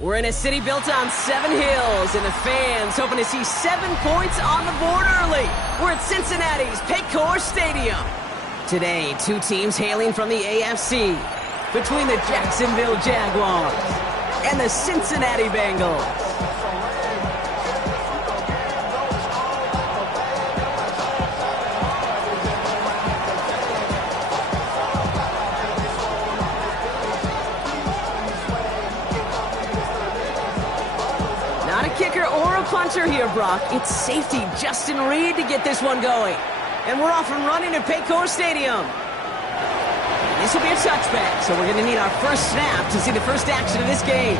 We're in a city built on 7 hills, and the fans hoping to see 7 points on the board early. We're at Cincinnati's Paycor Stadium. Today, 2 teams hailing from the AFC, between the Jacksonville Jaguars and the Cincinnati Bengals. Not a kicker or a puncher here, Brock. It's safety Justin Reed to get this one going. And we're off and running at Paycor Stadium. This will be a touchback, so we're going to need our first snap to see the first action of this game.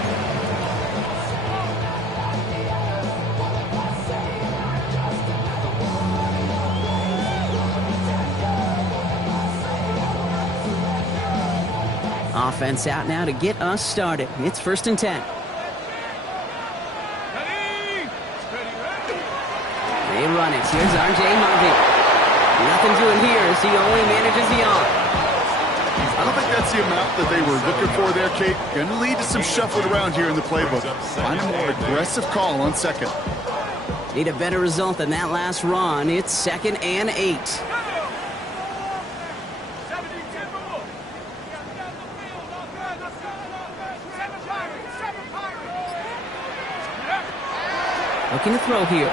Offense out now to get us started. It's 1st and 10. They run it. Here's R.J. Murphy. Nothing doing here as he only manages the arm. I don't think that's the amount that they were looking for there, Kate. Going to lead to some shuffling around here in the playbook. Find a more aggressive call on 2nd. Need a better result than that last run. It's 2nd and 8. Looking to throw here.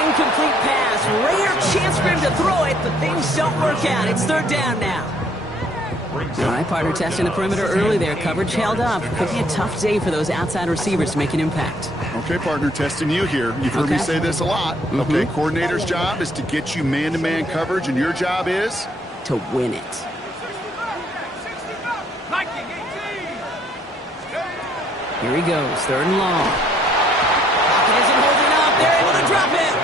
Incomplete pass. Rare chance for him to throw it, but things don't work out. It's 3rd down now. All right, partner, testing the perimeter early there. Coverage held up. Could be a tough day for those outside receivers to make an impact. Okay, partner, testing you here. You've heard me say this a lot. Okay, coordinator's job is to get you man-to-man coverage, and your job is? To win it. Here he goes, 3rd and long. Pocket isn't holding up. They're able to drop it.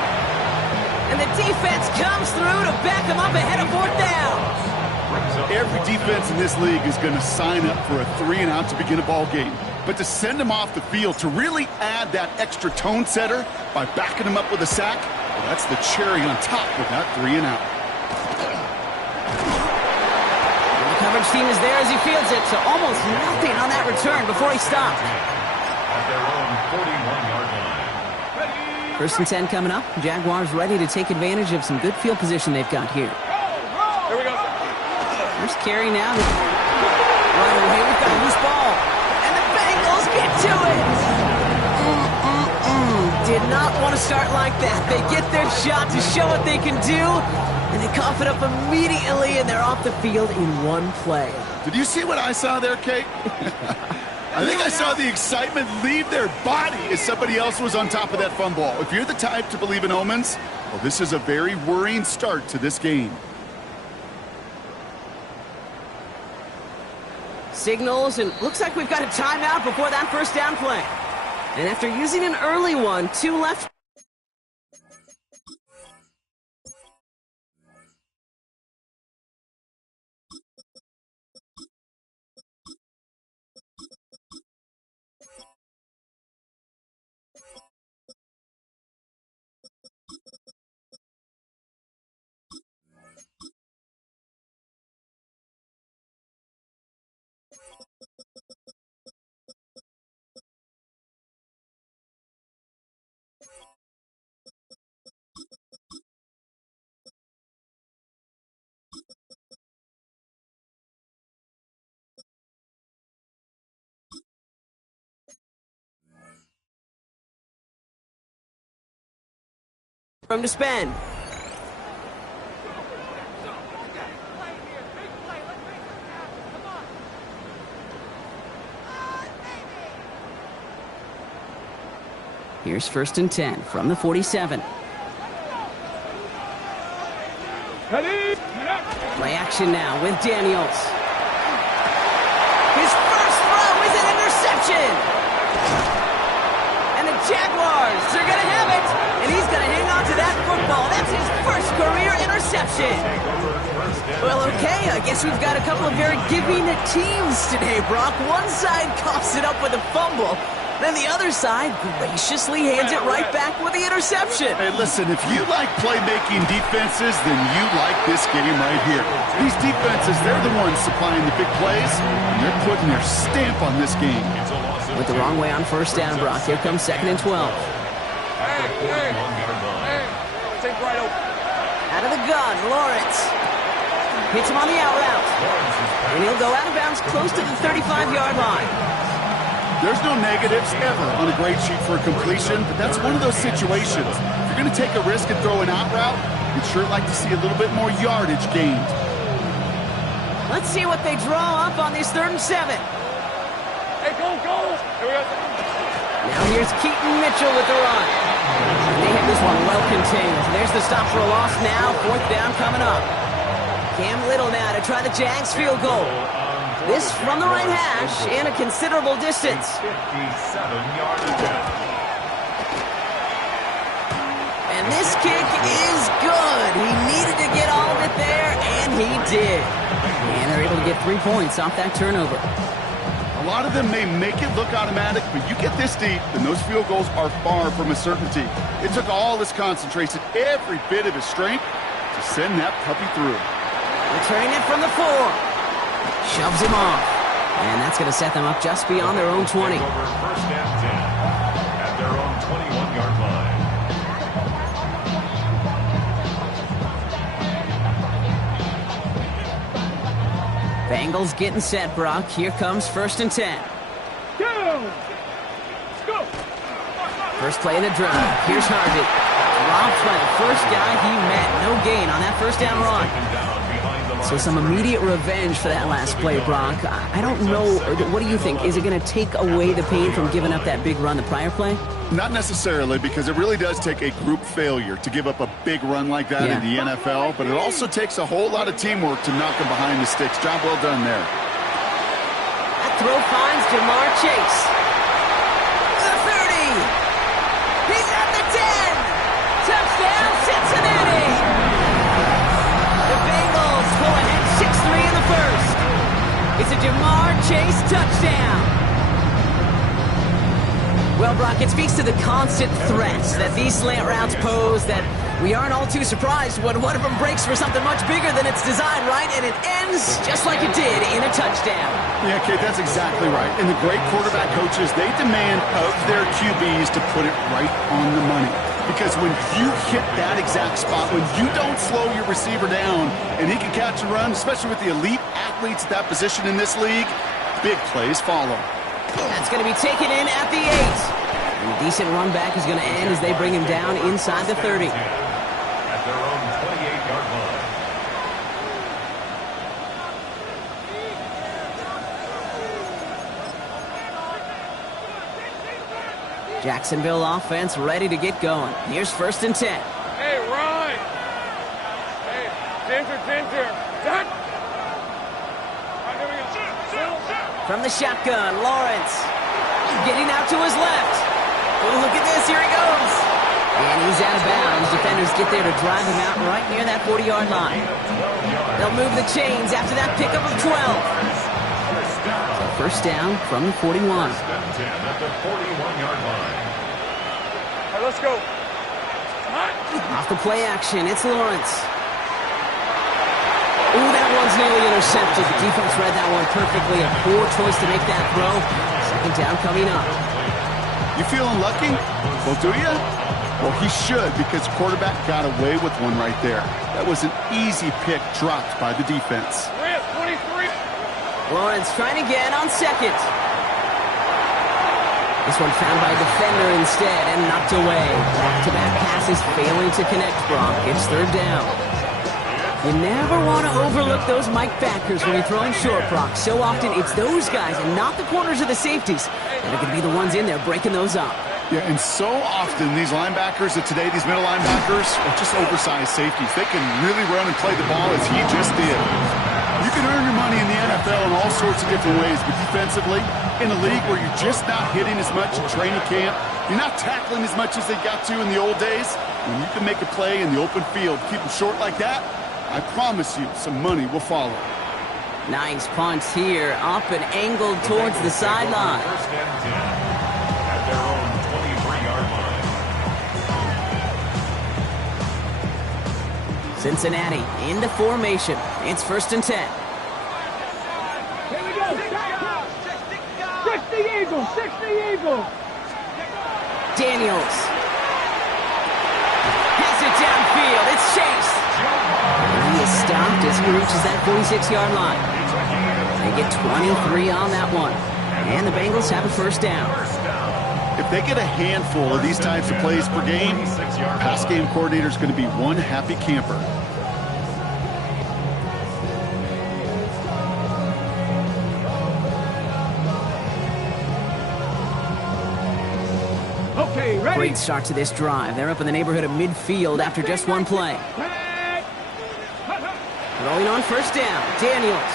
And the defense comes through to back him up ahead of 4th down. Every defense in this league is going to sign up for a 3-and-out to begin a ball game. But to send him off the field, to really add that extra tone setter by backing him up with a sack, well, that's the cherry on top of that 3-and-out. The coverage team is there as he fields it, so almost nothing on that return before he stopped. At their own 41-yard line. 1st and 10 coming up. Jaguars ready to take advantage of some good field position they've got here. Here we go. First carry now. Right away, we've got a loose ball. And the Bengals get to it. Did not want to start like that. They get their shot to show what they can do. And they cough it up immediately, and they're off the field in one play. Did you see what I saw there, Kate? I think I saw the excitement leave their body as somebody else was on top of that fun ball. If you're the type to believe in omens, well, this is a very worrying start to this game. Signals, and looks like we've got a timeout before that 1st down play. And after using an early one, 2 left. Room to spend. Here's 1st and 10 from the 47. Play action now with Daniels. His first throw is an interception. And the Jaguars are going to have it. And he's going to hang on to that football. That's his first career interception. Well, okay, I guess we've got a couple of very giving teams today, Brock. One side coughs it up with a fumble. Then the other side graciously hands it right back with the interception. Hey, listen, if you like playmaking defenses, then you like this game right here. These defenses, they're the ones supplying the big plays, and they're putting their stamp on this game. With the wrong way on first down, Brock. Here comes 2nd and 12. Take right over. Out of the gun, Lawrence. Hits him on the out route. And he'll go out of bounds close to the 35-yard line. There's no negatives ever on a grade sheet for a completion, but that's one of those situations. If you're going to take a risk and throw an out route, you'd sure like to see a little bit more yardage gained. Let's see what they draw up on this 3rd and 7. Hey, go! Here we go. Now here's Keaton Mitchell with the run. And they have this one well contained. There's the stop for a loss now. 4th down coming up. Cam Little now to try the Jags field goal. This from the right hash and a considerable distance. 57-yard attempt. And this kick is good. He needed to get all of it there, and he did. And they're able to get 3 points off that turnover. A lot of them may make it look automatic, but you get this deep, and those field goals are far from a certainty. It took all his concentration, every bit of his strength, to send that puppy through. Returning it from the 4. Shoves him off. And that's going to set them up just beyond their own 20. Over 1st and 10 at their own 21-yard line. Bengals getting set, Brock. Here comes 1st and 10. Go! Let's go! First play of the drive. Here's Harvey. Dropped by the first guy he met. No gain on that first down run. So some immediate revenge for that last play, Brock. I don't know. What do you think? Is it going to take away the pain from giving up that big run the prior play? Not necessarily, because it really does take a group failure to give up a big run like that in the NFL, but it also takes a whole lot of teamwork to knock him behind the sticks. Job well done there. That throw finds Jamar Chase. The 30. He's at the 10. Touchdown, Cincinnati. The Bengals go ahead 6-3 in the first. It's a Jamar Chase touchdown. Well, Brock, it speaks to the constant threats that these slant routes pose that we aren't all too surprised when one of them breaks for something much bigger than its design, right? And it ends just like it did in a touchdown. Yeah, Kate, that's exactly right. And the great quarterback coaches, they demand of their QBs to put it right on the money. Because when you hit that exact spot, when you don't slow your receiver down and he can catch and run, especially with the elite athletes at that position in this league, big plays follow. That's going to be taken in at the 8. And a decent run back is going to end as they bring him down inside the 30. At their own 28-yard line. Jacksonville offense ready to get going. Here's 1st and 10. Hey, Ryan! Hey, Ginger! Done! From the shotgun, Lawrence. Getting out to his left. Oh, look at this. Here he goes. And he's out of bounds. Defenders get there to drive him out right near that 40-yard line. They'll move the chains after that pickup of 12. So first down from the 41. At the 41-yard line. All right, let's go. Off the play action, it's Lawrence. Ooh, that one's nearly intercepted. The defense read that one perfectly. A poor choice to make that throw. 2nd down coming up. You feeling lucky? Well, do you? Well, he should, because quarterback got away with one right there. That was an easy pick dropped by the defense. 23. Lawrence trying again on 2nd. This one found by a defender instead and knocked away. Back-to-back passes failing to connect, Brock. It's 3rd down. You never want to overlook those Mike backers when you're throwing short, Brock. So often it's those guys and not the corners or the safeties that are going to be the ones in there breaking those up. Yeah, and so often these linebackers of today, these middle linebackers, are just oversized safeties. They can really run and play the ball as he just did. You can earn your money in the NFL in all sorts of different ways, but defensively, in a league where you're just not hitting as much in training camp, you're not tackling as much as they got to in the old days, when you can make a play in the open field, keep them short like that, I promise you some money will follow. Nice punch here, up and angled towards the sideline. 1st and 10. Cincinnati into formation. It's 1st and 10. Here we go. 60 Eagles. 60 Eagles. Daniels has it downfield. It's Chase. And he is stopped as he reaches that 46-yard line. They get 23 on that one. And the Bengals have a 1st down. If they get a handful of these types of plays per game, pass game coordinator is going to be one happy camper. Okay, ready? Great start to this drive. They're up in the neighborhood of midfield after just one play. Rolling on 1st down. Daniels.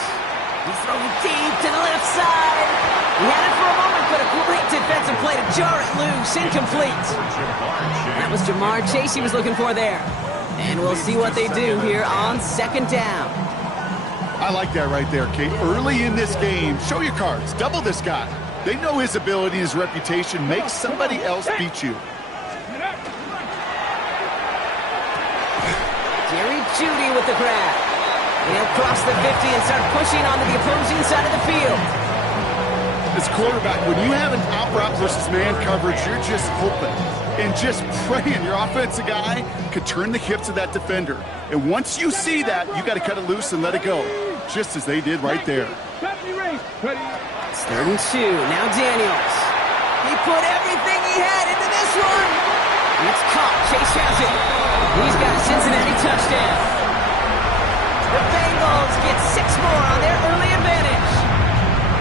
He's throwing deep to the left side. He had it for a moment, but a great defensive play to jar it loose. Incomplete. That was Jamar Chase he was looking for there. And we'll see what they do here on 2nd down. I like that right there, Kate. Early in this game, show your cards. Double this guy. They know his ability, his reputation. Make somebody else beat you. Jerry Jeudy with the grab. And he'll cross the 50 and start pushing onto the opposing side of the field. As quarterback, when you have an out route versus man coverage, you're just hoping and just praying your offensive guy could turn the hips of that defender. And once you see that, you got to cut it loose and let it go, just as they did right there. It's 3rd and 2. Now Daniels. He put everything he had into this one. And it's caught. Chase has it. He's got a Cincinnati touchdown. The Bengals get 6 more on their early advantage.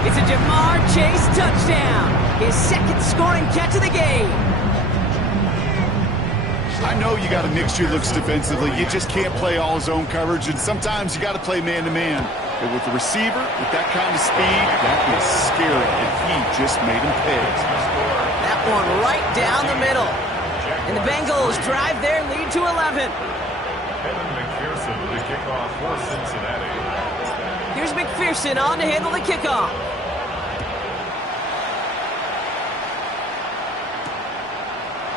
It's a Jamar Chase touchdown. His 2nd scoring catch of the game. I know you got to mix your looks defensively. You just can't play all zone coverage, and sometimes you got to play man-to-man. But with the receiver, with that kind of speed, that is scary, and he just made him pay. That one right down the middle. And the Bengals drive their lead to 11. McPherson with the kickoff for Cincinnati. Here's McPherson on to handle the kickoff.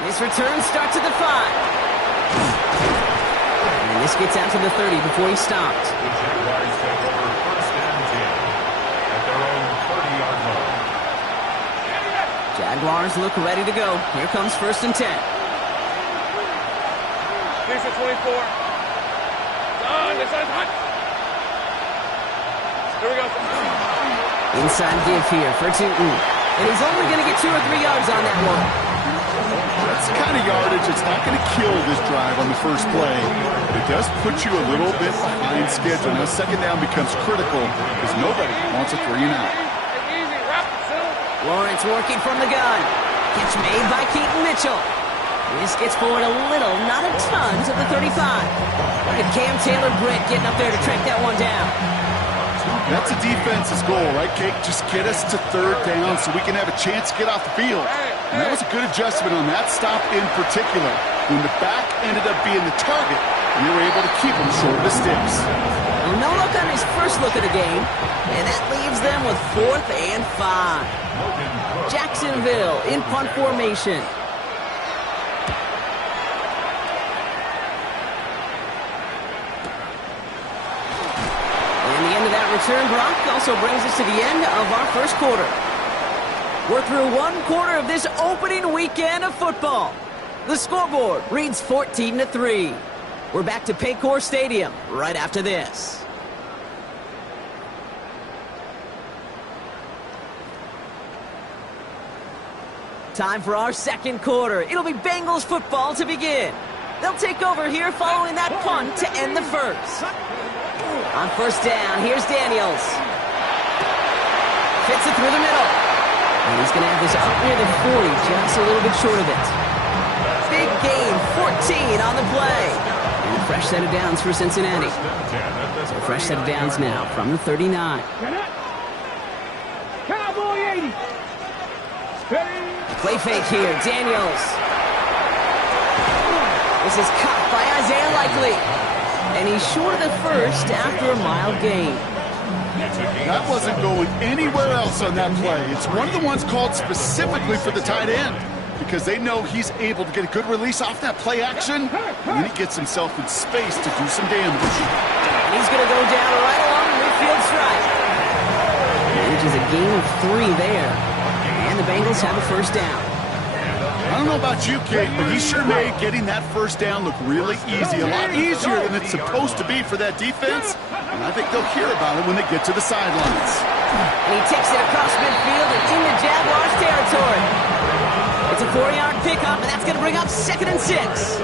This return starts at the 5. And this gets out to the 30 before he stopped. The Jaguars take over 1st and 10 at their own 30-yard line. Jaguars look ready to go. Here comes 1st and 10. Here's the 24. This side's hot. Here we go. Inside give here for Tootin. And he's only going to get 2 or 3 yards on that one. That's the kind of yardage that's not going to kill this drive on the first play. But it does put you a little bit behind schedule. Now 2nd down becomes critical because nobody wants a 3 and out. Lawrence working from the gun. Catch made by Keaton Mitchell. This gets forward a little, not a ton, to the 35. Look at Cam Taylor-Britt getting up there to track that one down. That's a defense's goal, right, Kate? Just get us to 3rd down so we can have a chance to get off the field. And that was a good adjustment on that stop in particular. When the back ended up being the target, we were able to keep him short of the sticks. Well, no look on his first look at the game, and that leaves them with 4th and 5. Jacksonville in punt formation. Return, Brock, also brings us to the end of our 1st quarter. We're through 1 quarter of this opening weekend of football. The scoreboard reads 14-3. We're back to Paycor Stadium right after this. Time for our 2nd quarter. It'll be Bengals football to begin. They'll take over here following that punt to end the 1st. On 1st down, here's Daniels. Fits it through the middle. And he's going to have this up near the 40, just a little bit short of it. Big gain, 14 on the play. And a fresh set of downs for Cincinnati. So a fresh set of downs now from the 39. Cowboy 80. Play fake here, Daniels. This is caught by Isaiah Likely. And he's short of the 1st after a mild gain. That wasn't going anywhere else on that play. It's one of the ones called specifically for the tight end. because they know he's able to get a good release off that play action, and then he gets himself in space to do some damage. And he's going to go down right along the midfield stripe. Which is a gain of 3 there. And the Bengals have a first down. I don't know about you, Kate, but he sure made getting that first down look really easy. A lot easier than it's supposed to be for that defense. And I think they'll hear about it when they get to the sidelines. And he takes it across midfield and into Jaguars territory. It's a 4-yard pickup, and that's going to bring up 2nd and 6.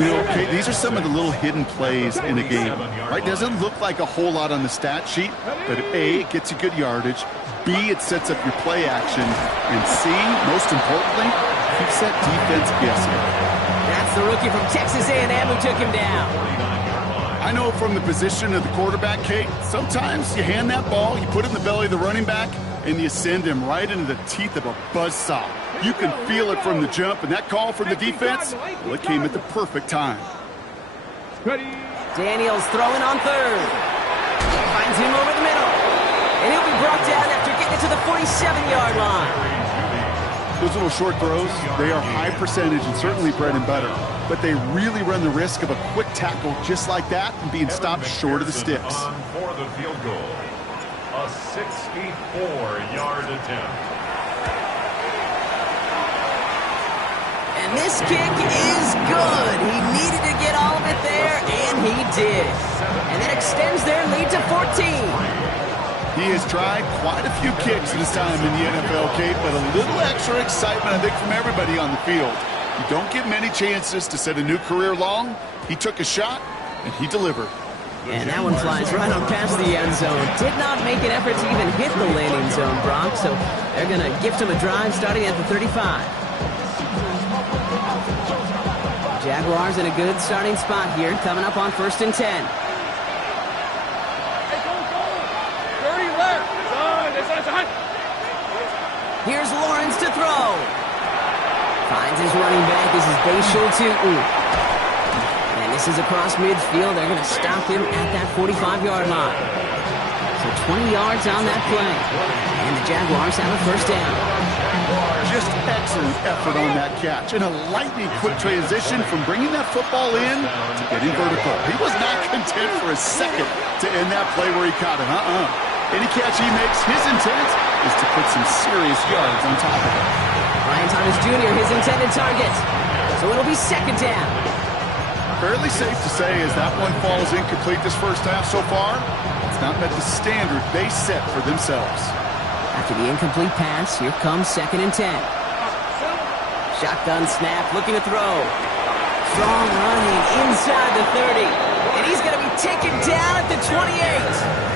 You know, Kate, these are some of the little hidden plays in a game. Right? Doesn't look like a whole lot on the stat sheet, but A, it gets you good yardage. B, it sets up your play action. And C, most importantly, keeps that defense guessing. That's the rookie from Texas A&M who took him down. I know from the position of the quarterback, Kate, sometimes you hand that ball, you put it in the belly of the running back, and you send him right into the teeth of a buzzsaw. You can feel it from the jump, and that call from the defense, well, it came at the perfect time. Daniels throwing on 3rd. Finds him over the middle. And he'll be brought down after getting it to the 47-yard line. Those little short throws, they are high percentage and certainly bread and butter. But they really run the risk of a quick tackle just like that and being stopped short of the sticks. For the field goal, a 64-yard attempt. And this kick is good. He needed to get all of it there, and he did. And that extends their lead to 14. He has tried quite a few kicks in his time in the NFL, Kate, but a little extra excitement, I think, from everybody on the field. You don't get many chances to set a new career long. He took a shot, and he delivered. And that one flies right on past the end zone. Did not make an effort to even hit the landing zone, Brock, so they're going to gift him a drive starting at the 35. Jaguars in a good starting spot here, coming up on 1st and 10. Here's Lawrence to throw. Finds his running back. This is Bashir Tootin. And this is across midfield. They're going to stop him at that 45-yard line. So 20 yards on that play. And the Jaguars have a first down. Just excellent effort on that catch. And a lightning quick transition from bringing that football in to getting vertical. He was not content for a second to end that play where he caught him. Any catch he makes, his intent is to put some serious yards on top of it. Ryan Thomas Jr., his intended target. So it'll be 2nd down. Fairly safe to say as that one falls incomplete this first half so far, it's not met the standard they set for themselves. After the incomplete pass, here comes 2nd and 10. Shotgun snap, looking to throw. Strong running inside the 30. And he's going to be taken down at the 28.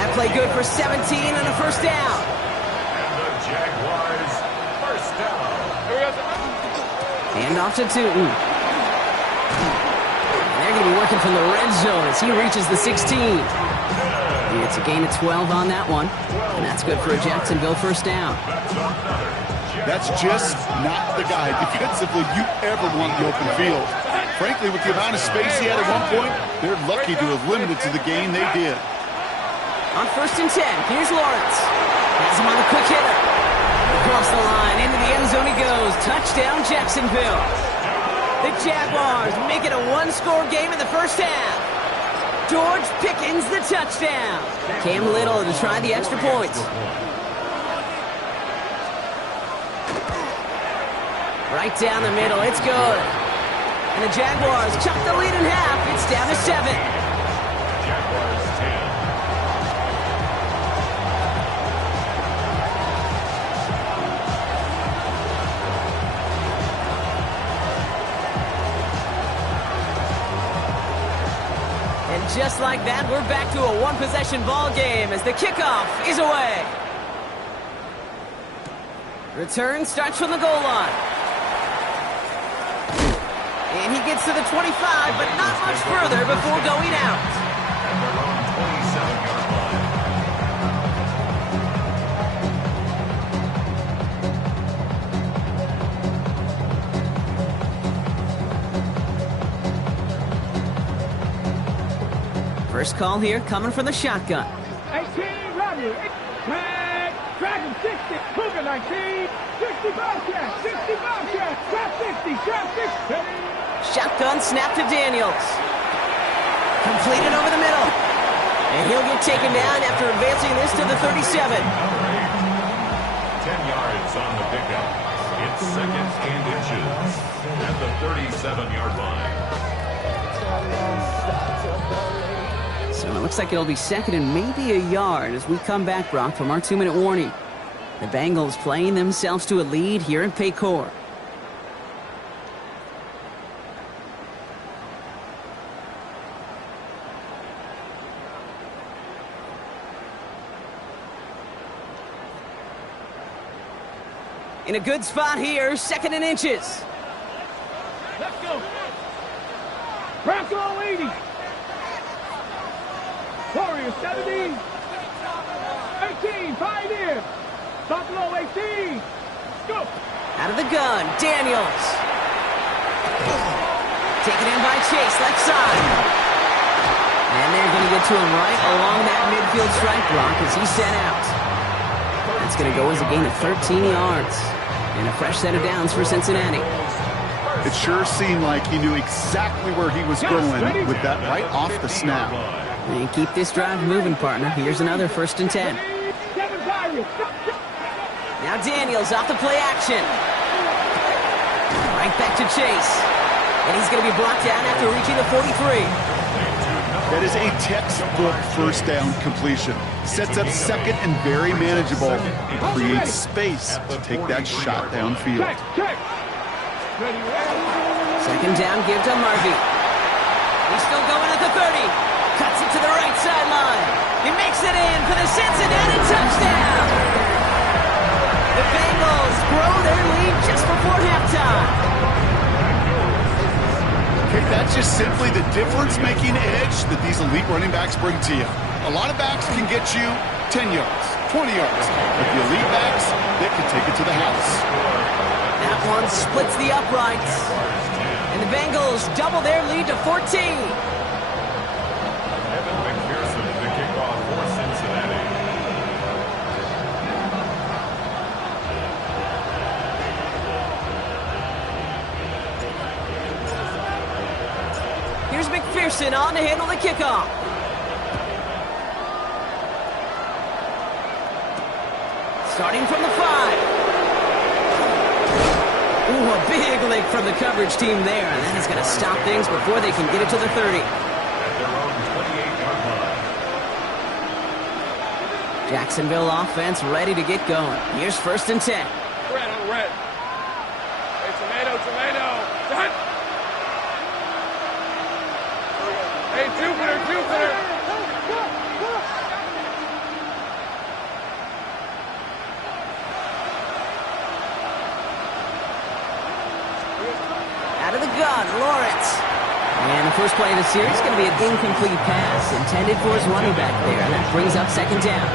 That play good for 17 and a first down. And the Jaguars first down. Hand off to Tootin. And they're going to be working from the red zone as he reaches the 16. It's a gain of 12 on that one. And that's good for a Jacksonville first down. That's just not the guy defensively you ever want in the open field. Frankly, with the amount of space he had at one point, they're lucky to have limited to the gain they did. On 1st and 10, here's Lawrence. Has him on a quick hitter. Across the line, into the end zone he goes. Touchdown, Jacksonville. The Jaguars make it a one-score game in the first half. George Pickens, the touchdown. Cam Little to try the extra points. Right down the middle, it's good. And the Jaguars chop the lead in half. It's down to 7. Jaguars 10. Just like that, we're back to a one-possession ball game as the kickoff is away. Return starts from the goal line. And he gets to the 25, but not much further before going out. At their own 27-yard line. First call here coming from the shotgun. 18, Robbie. Tag, Dragon 60, Cougar. got 19. 65 check. 65 check. Trap 60. Trap 60. Shotgun snap to Daniels. Completed over the middle. And he'll get taken down after advancing this to the 37. 10 yards on the pickup. It's 2nd and inches at the 37-yard line. So it looks like it'll be 2nd and maybe a yard as we come back, Brock, from our 2-minute warning. The Bengals playing themselves to a lead here in Paycor. In a good spot here, 2nd and inches. Let's go. Crack all 80. Warriors 17. 18. Pioneer. Buffalo 18. Go. Out of the gun, Daniels. Taken in by Chase, left side. And they're going to get to him right along that midfield strike block as he's sent out. That's going to go as a gain of 13 yards. And a fresh set of downs for Cincinnati. It sure seemed like he knew exactly where he was going with that right off the snap. And keep this drive moving, partner. Here's another 1st and 10. Now Daniels off the play action. Right back to Chase. And he's going to be brought down after reaching the 43. That is a textbook 1st down completion. Sets up 2nd and very manageable. It creates space to take that shot downfield. 2nd down, give to Murphy. He's still going at the 30. Cuts it to the right sideline. He makes it in for the Cincinnati touchdown. The Bengals grow their lead just before halftime. Okay, that's just simply the difference-making edge that these elite running backs bring to you. A lot of backs can get you 10 yards, 20 yards. But the elite backs, they can take it to the house. That one splits the uprights. And the Bengals double their lead to 14. Evan McPherson to kick off for Cincinnati. Here's McPherson on to handle the kickoff. Starting from the 5. Ooh, a big lick from the coverage team there. And that is going to stop things before they can get it to the 30. At their own 28-yard line. Jacksonville offense ready to get going. Here's 1st and 10. Red on red. Hey, tomato. Done. Hey, Jupiter. Out of the gun, Lawrence. And the first play of the series is going to be an incomplete pass intended for his running back there. And that brings up 2nd down.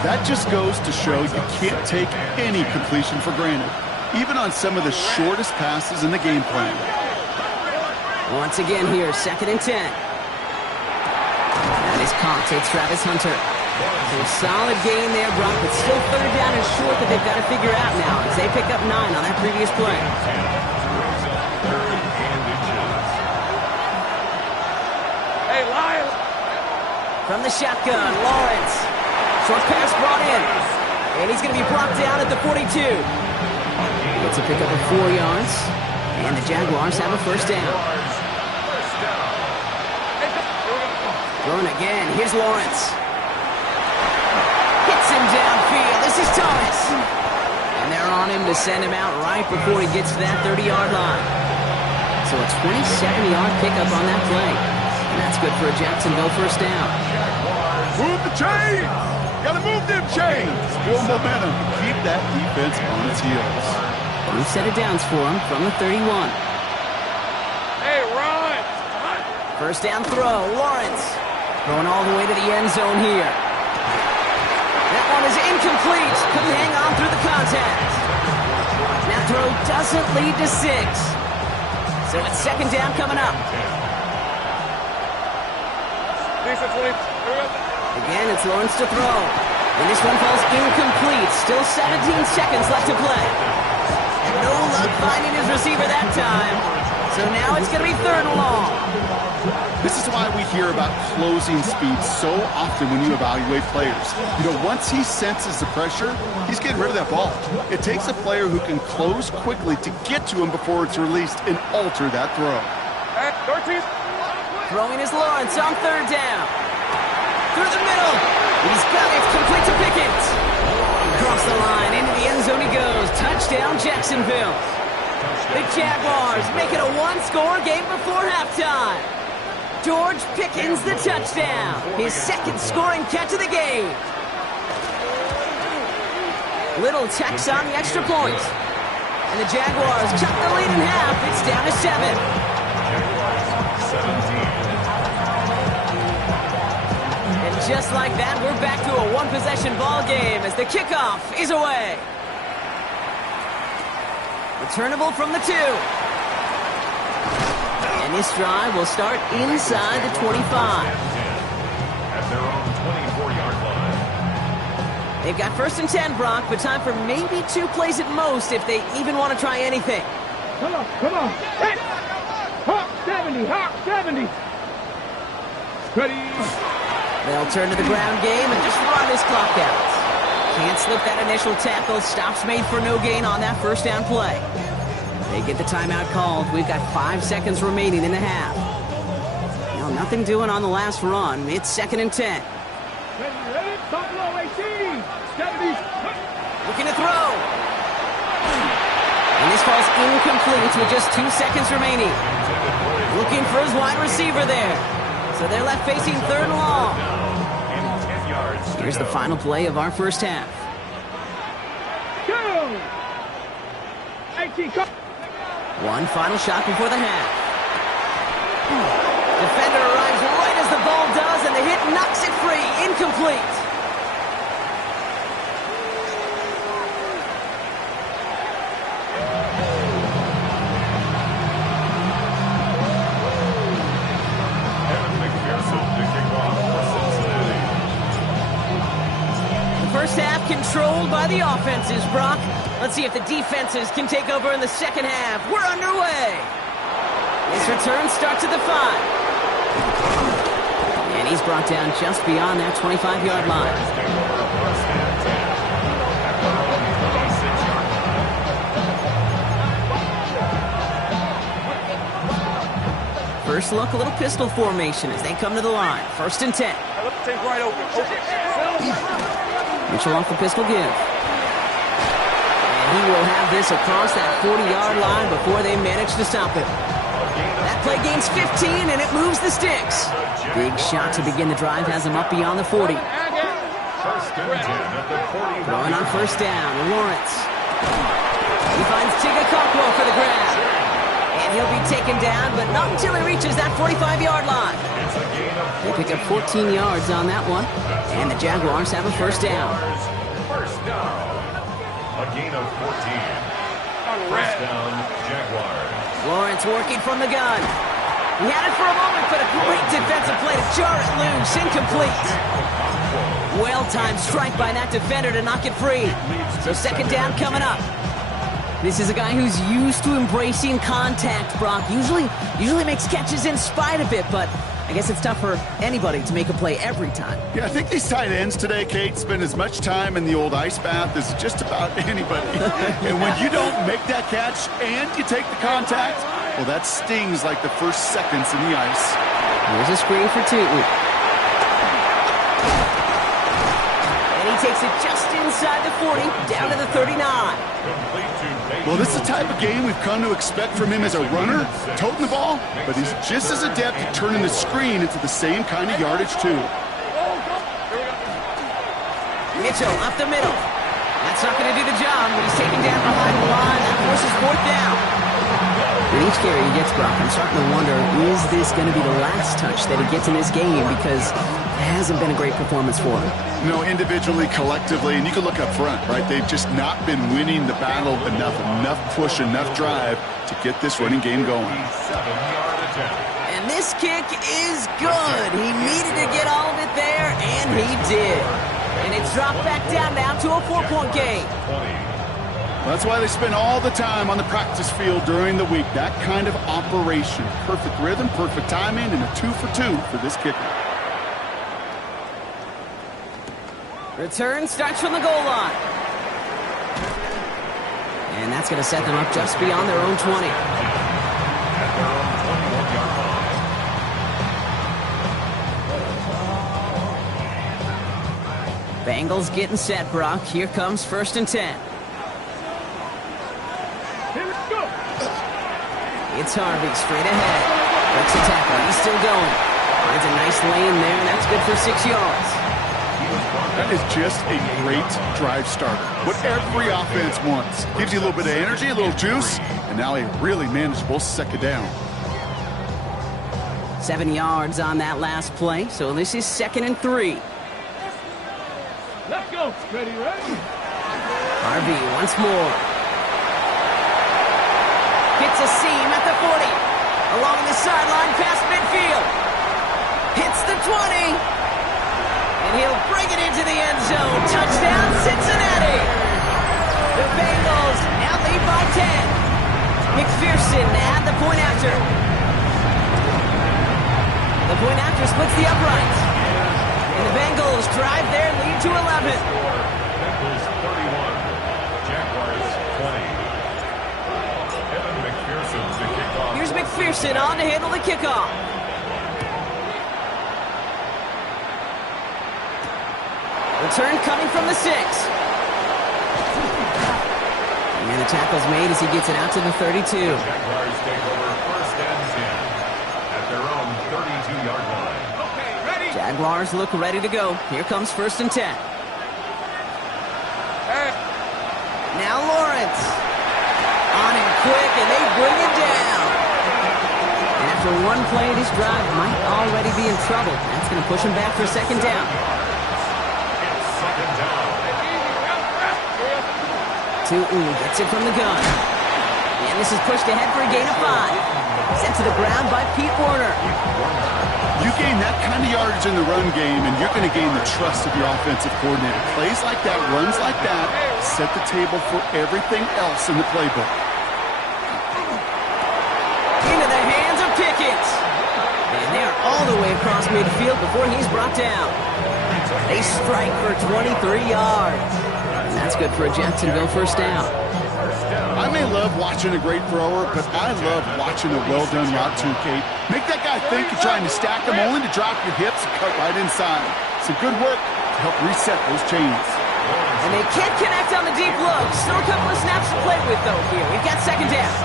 That just goes to show you can't take any completion for granted, even on some of the shortest passes in the game plan. Once again here, 2nd and 10. That is caught. It's Travis Hunter. So a solid gain there, Brock, but still 3rd down and short that they've got to figure out now as they pick up 9 on that previous play. Hey, Lions. From the shotgun, Lawrence. Short pass brought in. And he's going to be brought down at the 42. Gets a pickup of 4 yards. And the Jaguars have a 1st down. Throwing again. Here's Lawrence. Hits him downfield. This is Thomas. And they're on him to send him out right before he gets to that 30-yard line. So a 27-yard pickup on that play. And that's good for a Jacksonville 1st down. Move the chains! Gotta move them chains! Build momentum. Keep that defense on its heels. New set of downs for him from the 31. Hey, run. 1st down throw, Lawrence. Going all the way to the end zone here. That one is incomplete. Couldn't hang on through the contact. That throw doesn't lead to 6. So it's 2nd down coming up. Again, it's Lawrence to throw. And this one falls incomplete. Still 17 seconds left to play. No luck finding his receiver that time. So now it's going to be 3rd and long. This is why we hear about closing speed so often when you evaluate players. You know, once he senses the pressure, he's getting rid of that ball. It takes a player who can close quickly to get to him before it's released and alter that throw. Throwing is Lawrence on 3rd down. Through the middle. He's got it. Complete to Pickens. Across the line. Into the end zone he goes. Touchdown, Jacksonville. The Jaguars make it a 1-score game before halftime. George Pickens the touchdown. His 2nd scoring catch of the game. Little tacks on the extra point. And the Jaguars cut the lead in half. It's down to 7. And just like that, we're back to a 1-possession ball game as the kickoff is away. Returnable from the 2. And this drive will start inside the 25. At their own 24-yard line. They've got 1st and 10, Brock, but time for maybe 2 plays at most if they even want to try anything. Come on, come on. Hey. Hawk 70, Hawk 70. Ready. They'll turn to the ground game and just run this clock out. Can't slip that initial tackle. Stops made for no gain on that 1st down play. They get the timeout called. We've got 5 seconds remaining in the half. Now, nothing doing on the last run. It's 2nd and 10. Ready, Buffalo 18. 70. Looking to throw. And this falls incomplete with just 2 seconds remaining. Looking for his wide receiver there. So they're left facing 3rd and long. Here's the final play of our 1st half. Go. 18. One final shot before the half. Defender arrives right as the ball does, and the hit knocks it free. Incomplete. First half controlled by the offenses, Brock. Let's see if the defenses can take over in the 2nd half. We're underway. This return starts at the 5. And he's brought down just beyond that 25-yard line. First look, a little pistol formation as they come to the line. 1st and 10. Right open. Mitchell off the pistol give. And he will have this across that 40-yard line before they manage to stop him. That play gains 15, and it moves the sticks. Big shot to begin the drive has him up beyond the 40. Throwing on 1st down, Lawrence. He finds Tigakokwo for the grab. And he'll be taken down, but not until he reaches that 45-yard line. They pick up 14 yards on that one, and the Jaguars have a 1st down. First down. A gain of 14. First down, Jaguars. Lawrence working from the gun. He had it for a moment, but a great defensive play to jar it loose. Incomplete. Well-timed strike by that defender to knock it free. So 2nd down coming up. This is a guy who's used to embracing contact, Brock. Usually makes catches in spite of it, but I guess it's tough for anybody to make a play every time. Yeah, I think these tight ends today, Kate, spend as much time in the old ice bath as just about anybody. And when you don't make that catch and you take the contact, well, that stings like the first seconds in the ice. Here's a screen for 2. And he takes it just inside the 40, down to the 39. Well, this is the type of game we've come to expect from him as a runner, toting the ball, but he's just as adept at turning the screen into the same kind of yardage, too. Mitchell up the middle. That's not going to do the job, but he's taken down behind the line. That forces 4th down. With each carry he gets, Brock, I'm starting to wonder, is this going to be the last touch that he gets in this game? Because it hasn't been a great performance for him. No, individually, collectively, and you can look up front, right? They've just not been winning the battle enough push, enough drive to get this running game going. And this kick is good. He needed to get all of it there, and he did. And And it's dropped back down now to a 4-point game. That's why they spend all the time on the practice field during the week. That kind of operation. Perfect rhythm, perfect timing, and a 2-for-2 for this kicker. Return starts from the goal line. And that's going to set them up just beyond their own 20. At their own 21-yard line. Bengals getting set, Brock. Here comes 1st and 10. Here we go. It's Harvey straight ahead. Breaks a tackle. He's still going. Finds a nice lane there, and that's good for 6 yards. That is just a great drive starter. What every offense wants. Gives you a little bit of energy, a little juice, and now a really manageable second down. 7 yards on that last play, so this is 2nd and 3. Let's go. Ready. Harvey once more. Hits a seam at the 40. Along the sideline past midfield. Hits the 20. And he'll bring it into the end zone. Touchdown, Cincinnati. The Bengals now lead by 10. McPherson at the point after. The point after splits the uprights. And the Bengals drive their lead to 11. Bengals 31, Jaguars 20. Evan McPherson to kick off. Here's McPherson on to handle the kickoff. Return coming from the 6. And the tackle's made as he gets it out to the 32. Jaguars take over 1st and 10 at their own 32-yard line. Okay, ready. Jaguars look ready to go. Here comes 1st and 10. Now Lawrence. On him quick, and they bring it down. And after one play, this drive might already be in trouble. That's going to push him back for 2nd down. It's 2nd down. Tootin gets it from the gun. And this is pushed ahead for a gain of 5. Sent to the ground by Pete Werner. You gain that kind of yardage in the run game, and you're going to gain the trust of your offensive coordinator. Plays like that, runs like that, set the table for everything else in the playbook. Into the hands of Pickett. And they're all the way across midfield before he's brought down. They strike for 23 yards. And that's good for a Jacksonville 1st down. I may love watching a great thrower, but I love watching a well-done route too, Kate. Make that guy think you're trying to stack him only to drop your hips and cut right inside. Some good work to help reset those chains. And they can't connect on the deep look. Still a couple of snaps to play with, though, here. We've got 2nd down.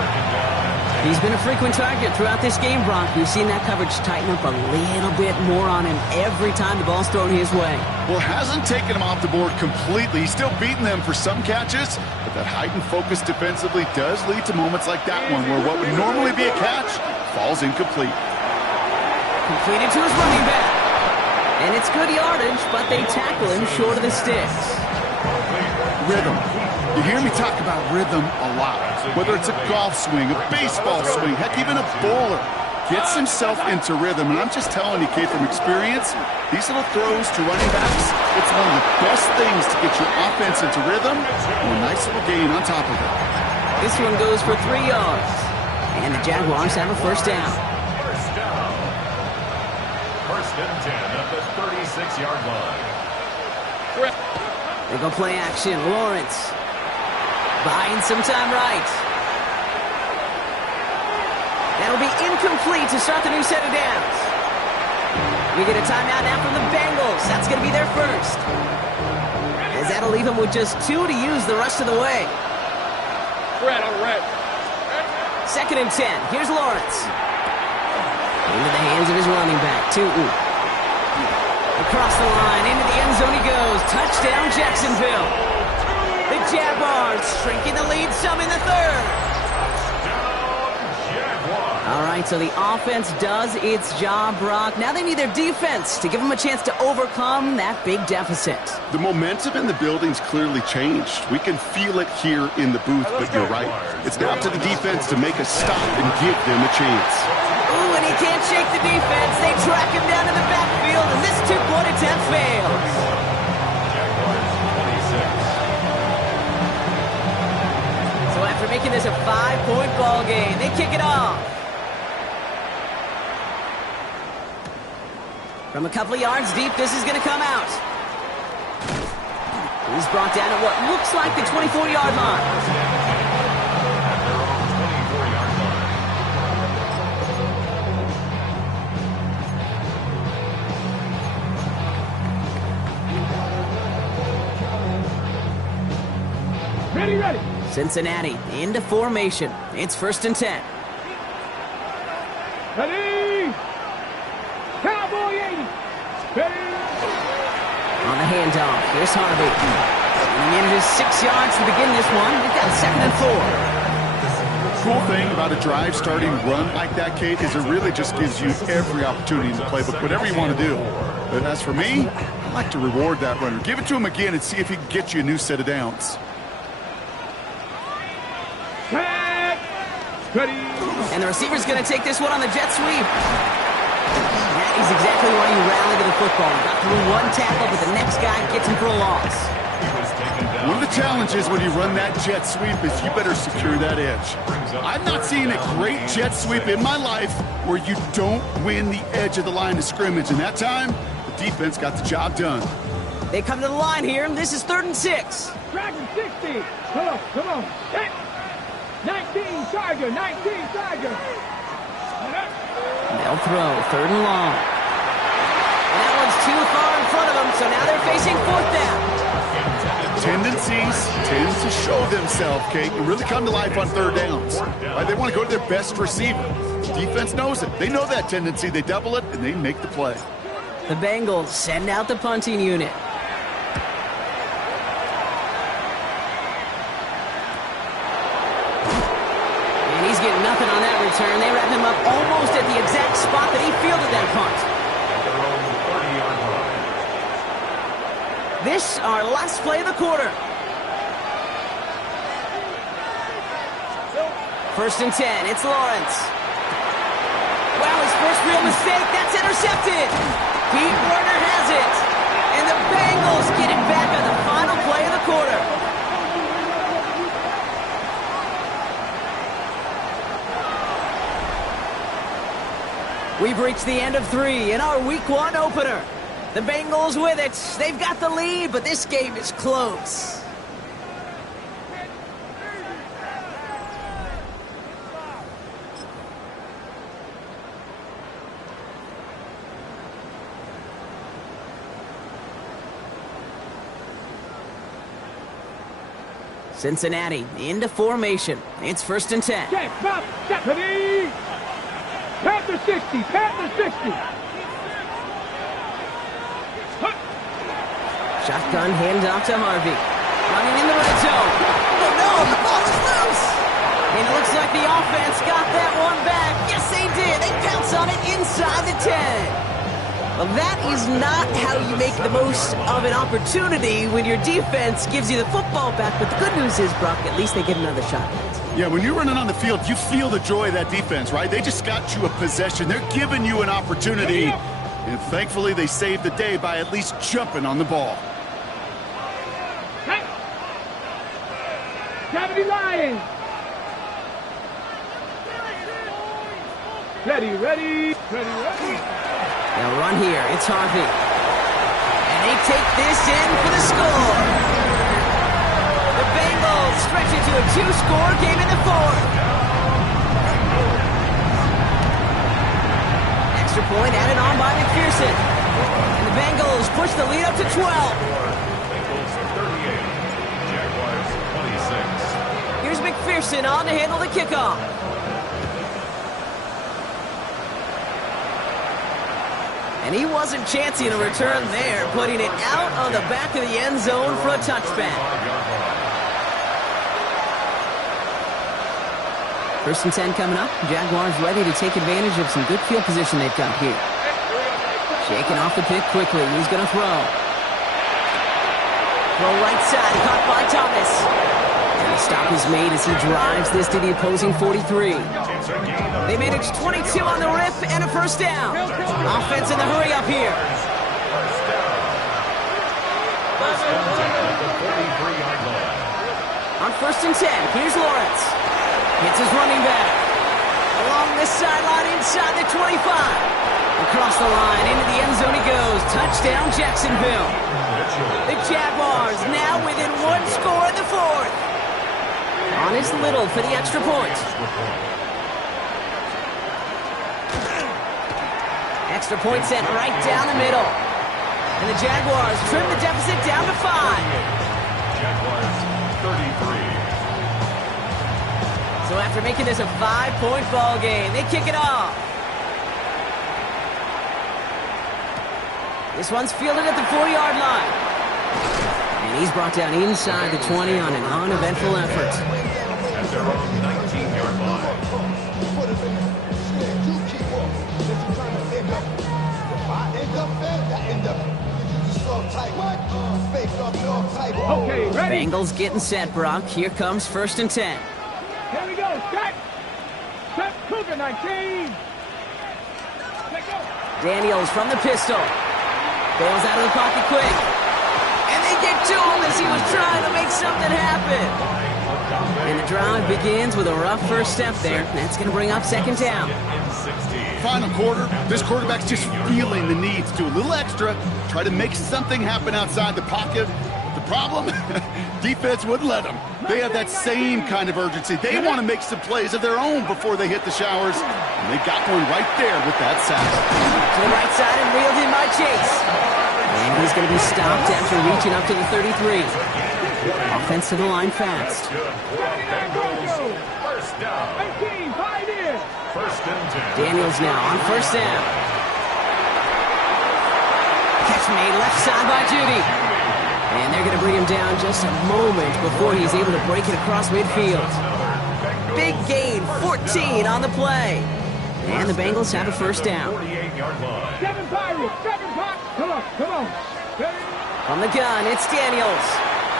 He's been a frequent target throughout this game, Brock. We've seen that coverage tighten up a little bit more on him every time the ball's thrown his way. Well, hasn't taken him off the board completely. He's still beating them for some catches, but that heightened focus defensively does lead to moments like that one where what would normally be a catch falls incomplete. Completed to his running back. And it's good yardage, but they tackle him short of the sticks. Rhythm. You hear me talk about rhythm a lot. Whether it's a golf swing, a baseball swing, heck, even a bowler gets himself into rhythm. And I'm just telling you, Kate, from experience, these little throws to running backs, it's one of the best things to get your offense into rhythm and a nice little gain on top of it. This one goes for 3 yards. And the Jaguars have a 1st down. 1st down. 1st and 10 at the 36-yard line. They go play action. Lawrence buying some time right. That'll be incomplete to start the new set of downs. We get a timeout now from the Bengals. That's going to be their 1st. As that'll leave them with just 2 to use the rest of the way. Red on red. 2nd and 10. Here's Lawrence. Into the hands of his running back, Tootin. Across the line, into the end zone he goes. Touchdown, Jacksonville. The Jaguars shrinking the lead some in the 3rd. All right, so the offense does its job, Brock. Now they need their defense to give them a chance to overcome that big deficit. The momentum in the building's clearly changed. We can feel it here in the booth, but you're right. It's now up to the defense to make a stop and give them a chance. Ooh, and he can't shake the defense. They track him down in the backfield, and this 2-point attempt fails. after making this a 5-point ball game. They kick it off. From a couple of yards deep, this is going to come out. He's brought down at what looks like the 24-yard line. Ready. Cincinnati into formation. It's 1st and 10. Ready. Cowboy 80. Ready. On the handoff, here's Harvey. He manages 6 yards to begin this one. We've got 2nd and 4. Cool thing about a drive starting run like that, Kate, is it really just gives you every opportunity in the playbook, whatever you want to do. But as for me, I like to reward that runner. Give it to him again and see if he can get you a new set of downs. Ready. And the receiver's going to take this one on the jet sweep. That is exactly why you rally to the football. Got through one tackle, but the next guy gets him for a loss. One of the challenges when you run that jet sweep is you better secure that edge. I've not seen a great jet sweep in my life where you don't win the edge of the line of scrimmage. And that time, the defense got the job done. They come to the line here. This is 3rd and 6. Dragon 60. Come on. Hey. 19 Tiger. They'll throw 3rd and long. And that one's too far in front of them, so now they're facing 4th down. Tendencies tend to show themselves, Kate, and really come to life on 3rd downs. Right? They want to go to their best receiver. The defense knows it. They know that tendency. They double it, and they make the play. The Bengals send out the punting unit. He's getting nothing on that return. They wrap him up almost at the exact spot that he fielded that punt. This, our last play of the quarter. 1st and 10. It's Lawrence. Wow, his first real mistake. That's intercepted. Pete Werner has it. And the Bengals get it back on the final play of the quarter. We've reached the end of 3 in our Week 1 opener. The Bengals with it. They've got the lead, but this game is close. Cincinnati into formation. It's 1st and 10. Ready. Panther 60. Shotgun handoff to Harvey. Running in the red zone. Oh no, the ball is loose. And it looks like the offense got that one back. Yes, they did. They pounce on it inside the 10. Well, that is not how you make the most of an opportunity when your defense gives you the football back. But the good news is, Brock, at least they get another shot at it. Yeah, when you're running on the field, you feel the joy of that defense, right? They just got you a possession. They're giving you an opportunity. And thankfully, they saved the day by at least jumping on the ball. Hey. 70 Lions. Ready. They'll run here. It's Harvey. And they take this in for the score. The Bengals stretch it to a 2-score game in the 4th. Extra point added on by McPherson. And the Bengals push the lead up to 12. Bengals 38, Jaguars 26. Here's McPherson on to handle the kickoff. And he wasn't chancing a return there, putting it out on the back of the end zone for a touchback. 1st and 10 coming up. Jaguars ready to take advantage of some good field position they've got here. Shaking off the pick quickly. He's going to throw. Throw right side, caught by Thomas. And the stop is made as he drives this to the opposing 43. They managed 22 on the rip and a 1st down. Offense in the hurry up here. On 1st and 10, here's Lawrence. Hits his running back. Along this sideline inside the 25. Across the line, into the end zone he goes. Touchdown, Jacksonville. The Jaguars now within one score in the fourth. On is Little for the extra point. Extra point sent right down the middle. And the Jaguars trim the deficit down to 5. Jaguars 33. So after making this a 5-point ball game, they kick it off. This one's fielded at the 4-yard line. And he's brought down inside the 20 on an uneventful effort. At their own 19-yard line. Okay, ready? Bengals getting set, Brock. Here comes 1st and 10. Here we go. Set. Set. Cougar 19. Let go. Daniels from the pistol. Bails out of the pocket quick. And they get to him as he was trying to make something happen. And the drive begins with a rough first step there. That's going to bring up 2nd down. Final quarter, this quarterback's just feeling the need to do a little extra, try to make something happen outside the pocket. The problem, defense wouldn't let them. They have that same kind of urgency. They want to make some plays of their own before they hit the showers. And they got one right there with that sack. To the right side and reeled in by Chase. And he's going to be stopped after reaching up to the 33. Offense to the line fast. First down. 18, 5 in. First and 10. Daniels now on 1st down. Catch made left side by Judy. And they're going to bring him down just a moment before he's able to break it across midfield. Big gain, 14 on the play. And the Bengals have a 1st down. 48-yard line. 7 Pirates. 7 Pirates. Come on, come on. From the gun, it's Daniels.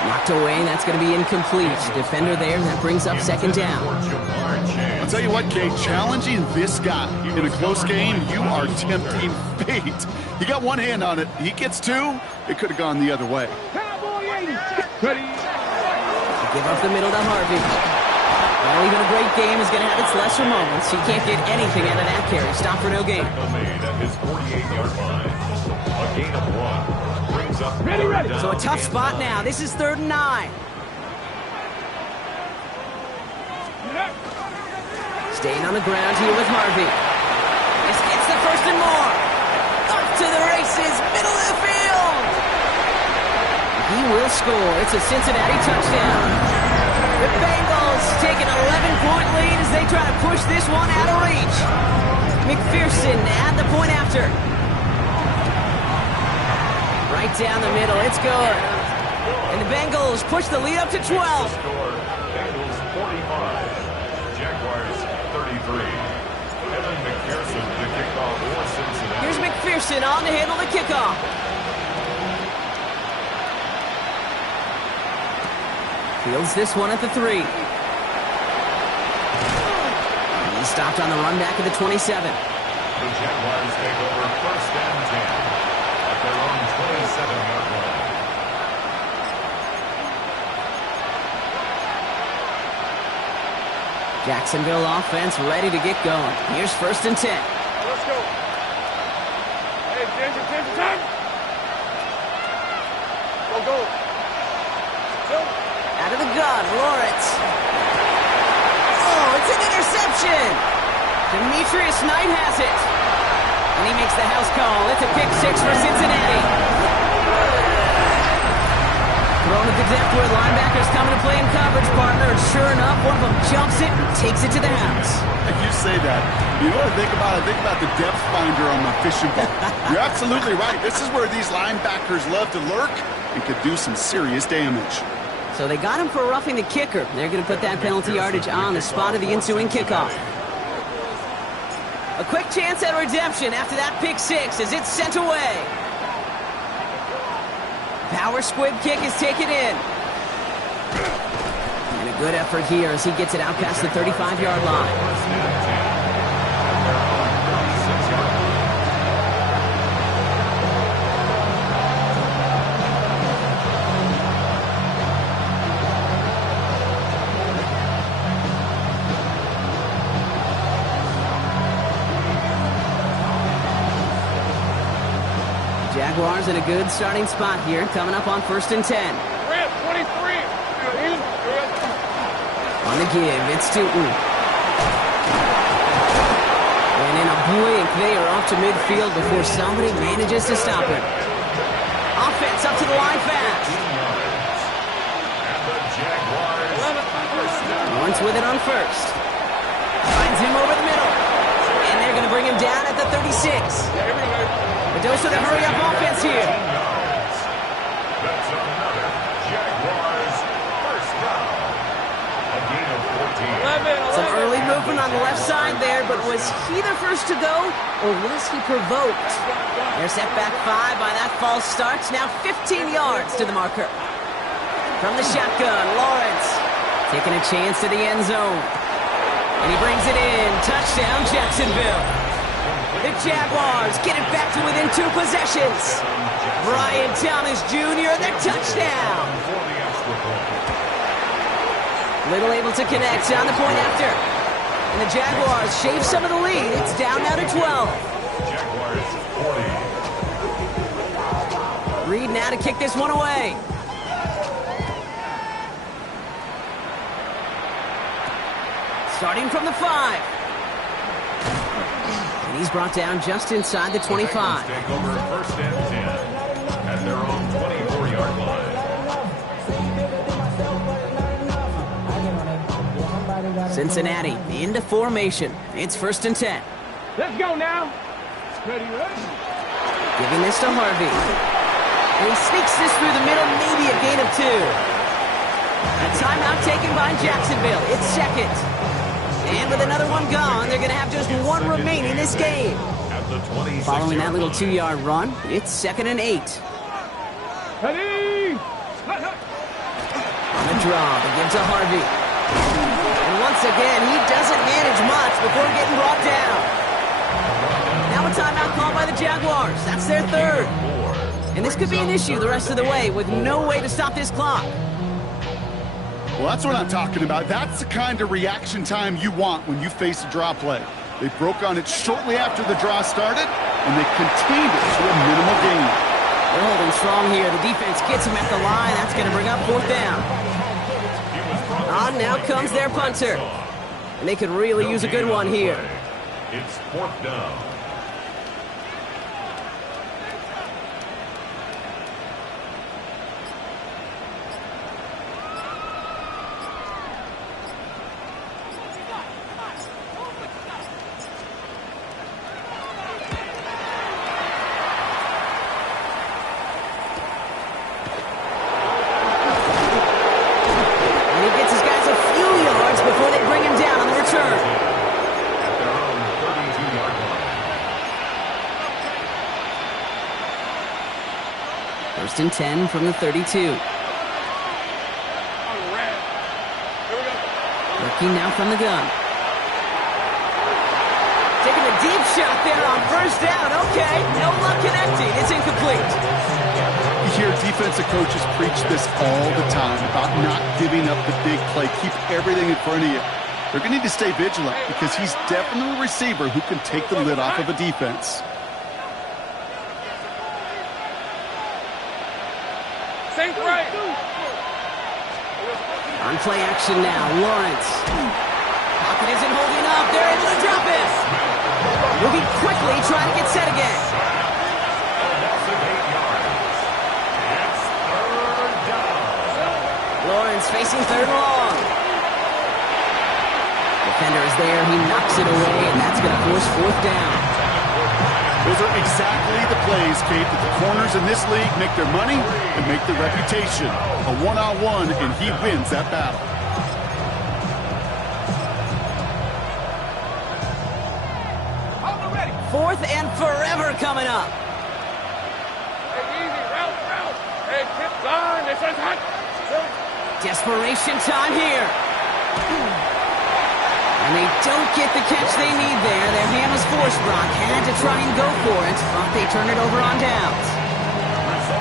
Knocked away, that's going to be incomplete. Defender there, that brings up 2nd down. I'll tell you what, Kate, challenging this guy in a close game, you are tempting fate. He got one hand on it. He gets 2. It could have gone the other way. Cowboy 80. Ready. Give up the middle to Harvey. Well, even a great game is going to have its lesser moments. He can't get anything out of that carry. Stop for no gain. Made at his 48-yard line. A gain of 1. Brings up Ready, ready. So a tough spot now. This is 3rd and 9. Staying on the ground here with Harvey. This gets the 1st and more. Up to the races, middle of the field. He will score. It's a Cincinnati touchdown. The Bengals take an 11-point lead as they try to push this one out of reach. McPherson at the point after. Right down the middle, it's good. And the Bengals push the lead up to 12. Bengals 45. Jaguars 33. Evan McPherson to kick off for Cincinnati. Here's McPherson on to handle the kickoff. Fields this one at the 3. He's stopped on the run back at the 27. The Jaguars take over 1st and 10 at their own 27-yard line. Jacksonville offense ready to get going. Here's 1st and 10. Let's go. Hey, Ginger, time. Go. Out of the gun, Lawrence. Oh, it's an interception. Demetrius Knight has it. And he makes the house call. It's a pick 6 for Cincinnati. Thrown at the depth where linebackers coming to play in coverage, partner. And sure enough, one of them jumps it and takes it to the house. You say that. You know what I think about? I think about the depth finder on my fishing boat. You're absolutely right. This is where these linebackers love to lurk and could do some serious damage. So they got him for roughing the kicker. They're going to put that penalty yardage on the spot of the ensuing kickoff. A quick chance at redemption after that pick 6 as it's sent away. Power squib kick is taken in. And a good effort here as he gets it out past the 35-yard line. Jaguars in a good starting spot here, coming up on 1st and 10. Red 23. On the give, it's Tootin. And in a blink, they are off to midfield before somebody manages to stop him. Offense up to the line fast. Lawrence with it on first. Finds him over the middle. And they're going to bring him down at the 36. A dose of the hurry-up offense here. That's another Jaguars first down. A gain of 14. Some early movement on the left side there, but was he the first to go, or was he provoked? They're set back 5 by that false start. Now 15 yards to the marker. From the shotgun, Lawrence taking a chance to the end zone. And he brings it in. Touchdown, Jacksonville. The Jaguars get it back to within 2 possessions. Brian Thomas Jr., the touchdown. Little able to connect on the point after. And the Jaguars shave some of the lead. It's down now to 12. Jaguars 40. Reed now to kick this one away. Starting from the 5. And he's brought down just inside the 25. Take over 1st and 10 at their own 24-yard line. Cincinnati into formation. It's 1st and 10. Let's go now. Ready. Giving this to Harvey. And he sneaks this through the middle, maybe a gain of 2. A timeout taken by Jacksonville. It's 2nd. And with another one gone, they're going to have just 1 remaining this game. Following that little 2-yard run, it's 2nd and 8. Ready. On the draw, they give to Harvey. And once again, he doesn't manage much before getting brought down. Now a timeout called by the Jaguars. That's their 3rd. And this could be an issue the rest of the way with no way to stop this clock. Well, that's what I'm talking about. That's the kind of reaction time you want when you face a draw play. They broke on it shortly after the draw started, and they contained it to a minimal gain. They're holding strong here. The defense gets him at the line. That's going to bring up 4th down. On now comes their punter. And they could really use a good one here. It's 4th down. First and 10 from the 32. Looking now from the gun. Taking a deep shot there on 1st down. Okay, no luck connecting. It's incomplete. You hear defensive coaches preach this all the time about not giving up the big play. Keep everything in front of you. They're going to need to stay vigilant because he's definitely a receiver who can take the lid off of a defense. On play action now, Lawrence. Pocket isn't holding up. They're able to drop it. Moving quickly, trying to get set again. Lawrence facing 3rd and long. Defender is there. He knocks it away, and that's going to force 4th down. Those are exactly the plays, Kate, that the corners in this league make their money and make their reputation. A one-on-one, and he wins that battle. Fourth and forever coming up. Desperation time here. And they don't get the catch they need there. Their hand was forced. Brock had to try and go for it, but they turn it over on downs.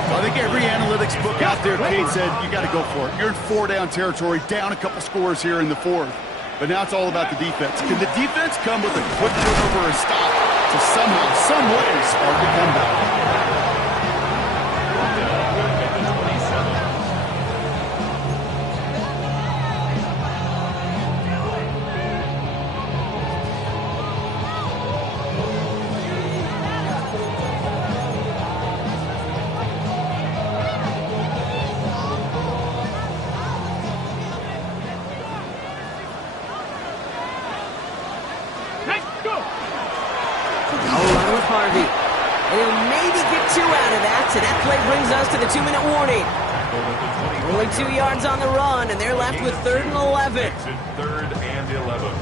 Well, I think every analytics book out there, Kate, said you got to go for it. You're in 4-down territory, down a couple scores here in the 4th. But now it's all about the defense. Can the defense come with a quick turnover or a stop to somehow, some way, spark a comeback? Harvey. And he'll maybe get 2 out of that, so that play brings us to the 2-minute warning. Only 2 yards on the run, and they're left with 3rd and 11. Makes it 3rd and 11.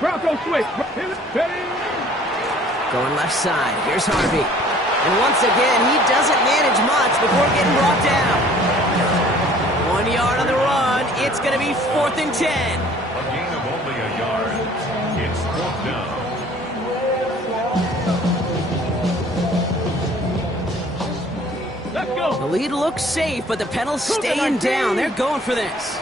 Bronco switch. Going left side. Here's Harvey. And once again, he doesn't manage much before getting brought down. 1 yard on the run. It's going to be 4th and 10. A gain of only a yard. It's 4th down. Let's go. The lead looks safe, but the penal's staying down. They're going for this.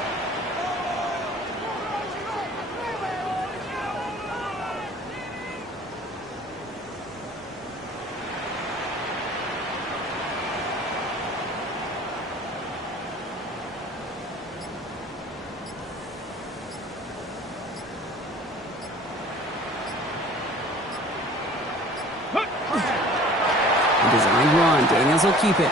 Design run. Daniels will keep it.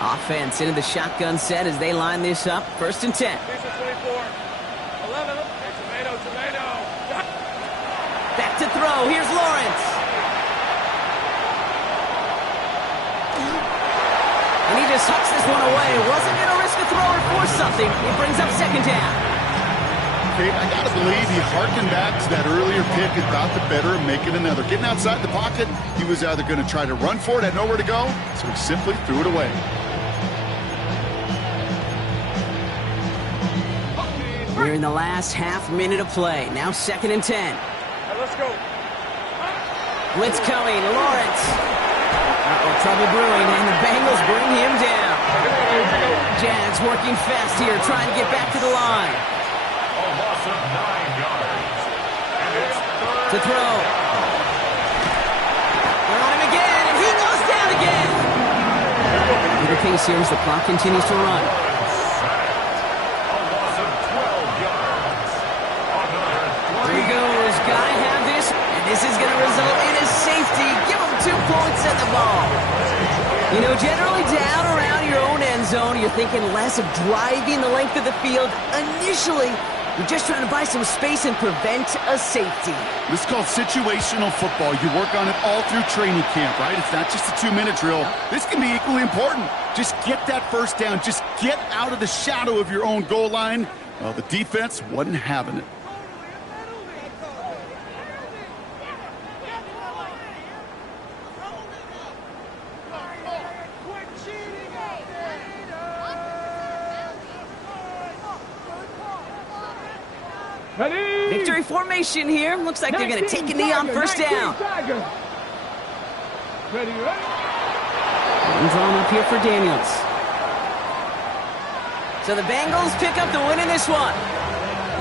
Offense into the shotgun set as they line this up. 1st and 10. 24. 11. Tomato. Back to throw. Here's Lawrence. And he just tucks this one away. Wasn't going to risk a throw or force something. It brings up 2nd down. Okay, I got to believe he harkened back to that earlier pick and thought the better of making another. Getting outside the pocket, he was either going to try to run for it, had nowhere to go, so he simply threw it away. We're in the last half minute of play. Now 2nd and 10. Let's go. Blitz coming. Lawrence. Trouble brewing, and the Bengals bring him down. Jags working fast here, trying to get back to the line. A loss of 9 yards. And it's 3rd. To throw. They're on him again, and he goes down again. Little pace here as the clock continues to run. A loss of 12 yards. There he goes. Gotta have this, and this is going to result in a safety. Give him 2 points at the ball. You know, generally down around your own end zone, you're thinking less of driving the length of the field. Initially, you're just trying to buy some space and prevent a safety. This is called situational football. You work on it all through training camp, right? It's not just a 2-minute drill. This can be equally important. Just get that 1st down. Just get out of the shadow of your own goal line. Well, the defense wasn't having it. Victory formation here. Looks like they're going to take a knee on 1st down. Ready? And drawn up here for Daniels. So the Bengals pick up the win in this one.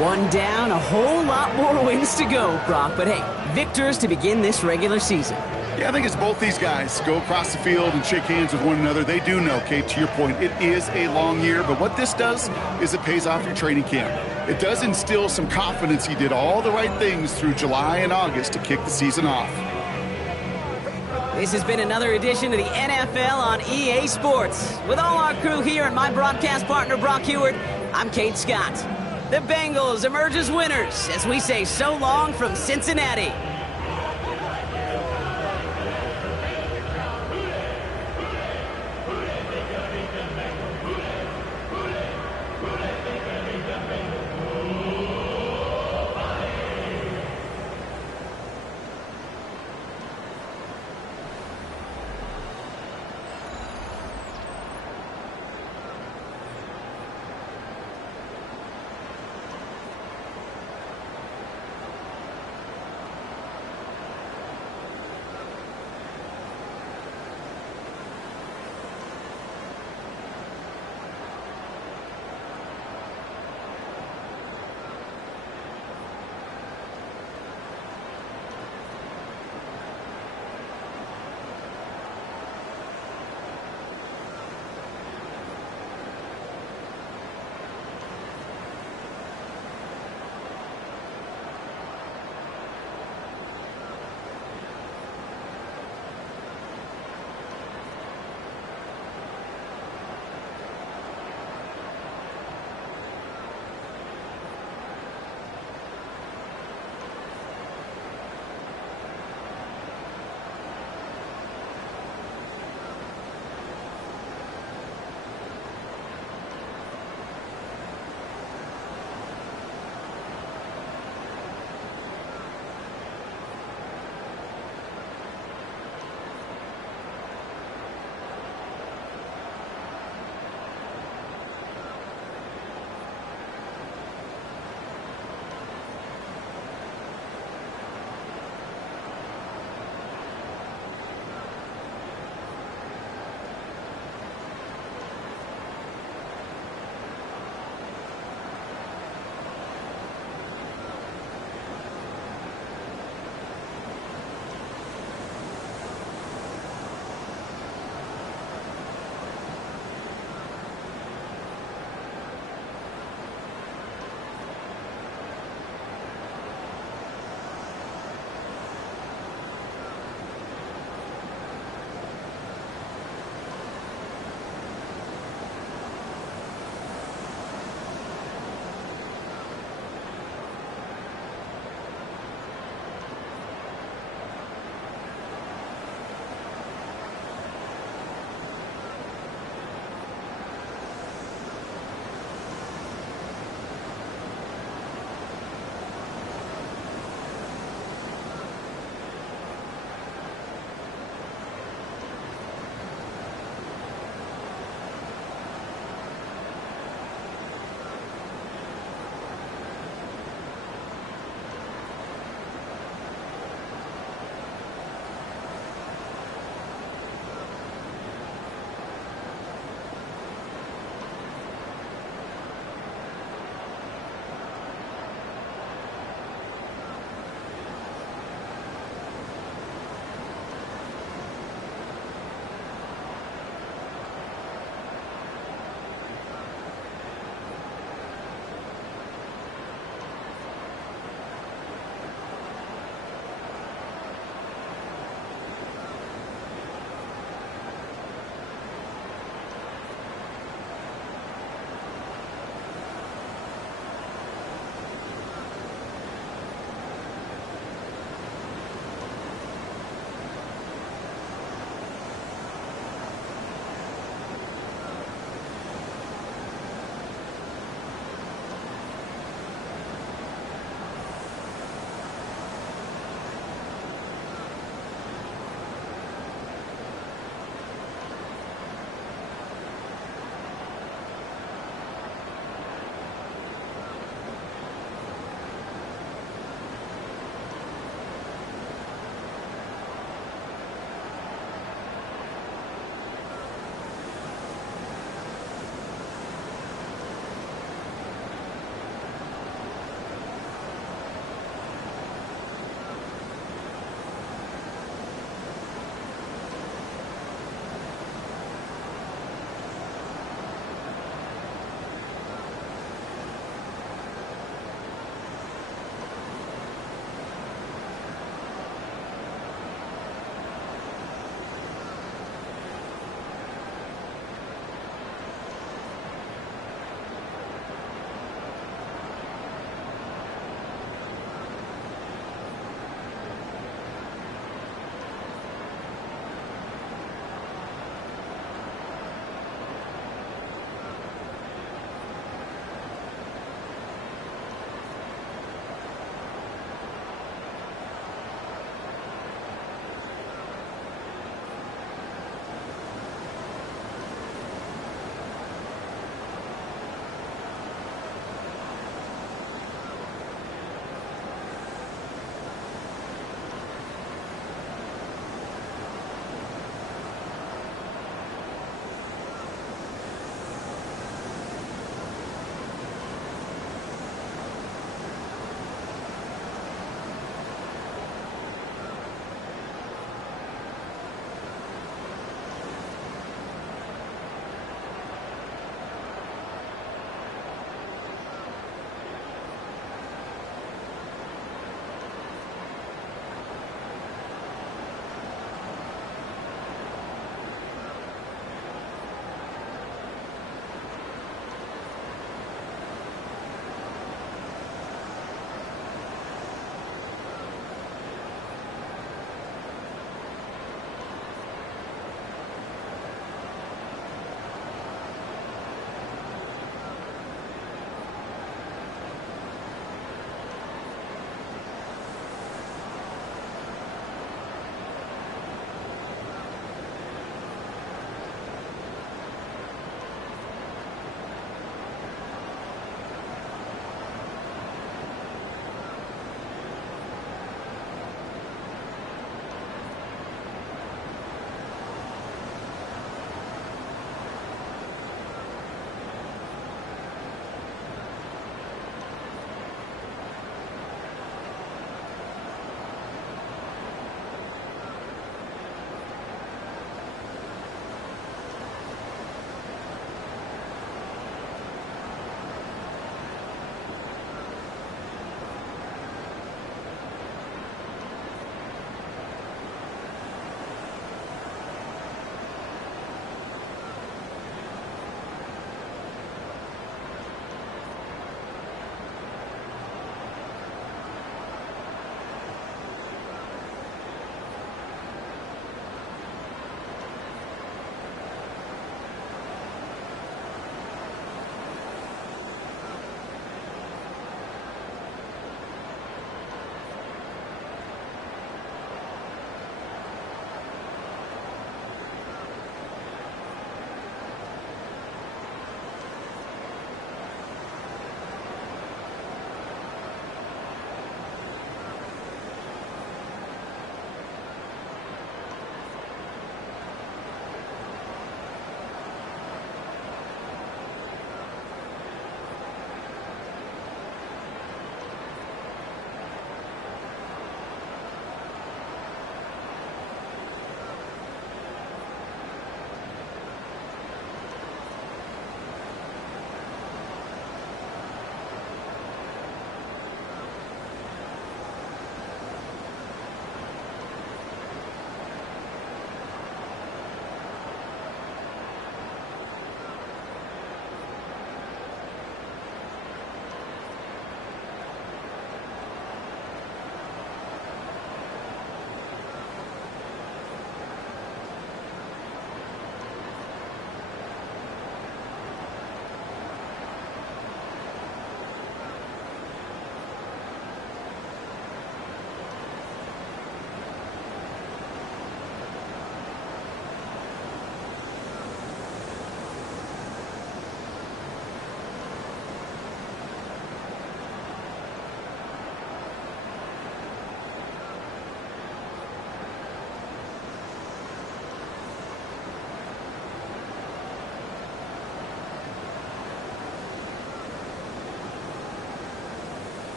1 down, a whole lot more wins to go, Brock. But hey, victors to begin this regular season. Yeah, I think it's both these guys go across the field and shake hands with one another. They do know, Kate, to your point, it is a long year. But what this does is it pays off your training camp. It does instill some confidence. He did all the right things through July and August to kick the season off. This has been another edition of the NFL on EA Sports. With all our crew here and my broadcast partner, Brock Heward, I'm Kate Scott. The Bengals emerge as winners as we say so long from Cincinnati.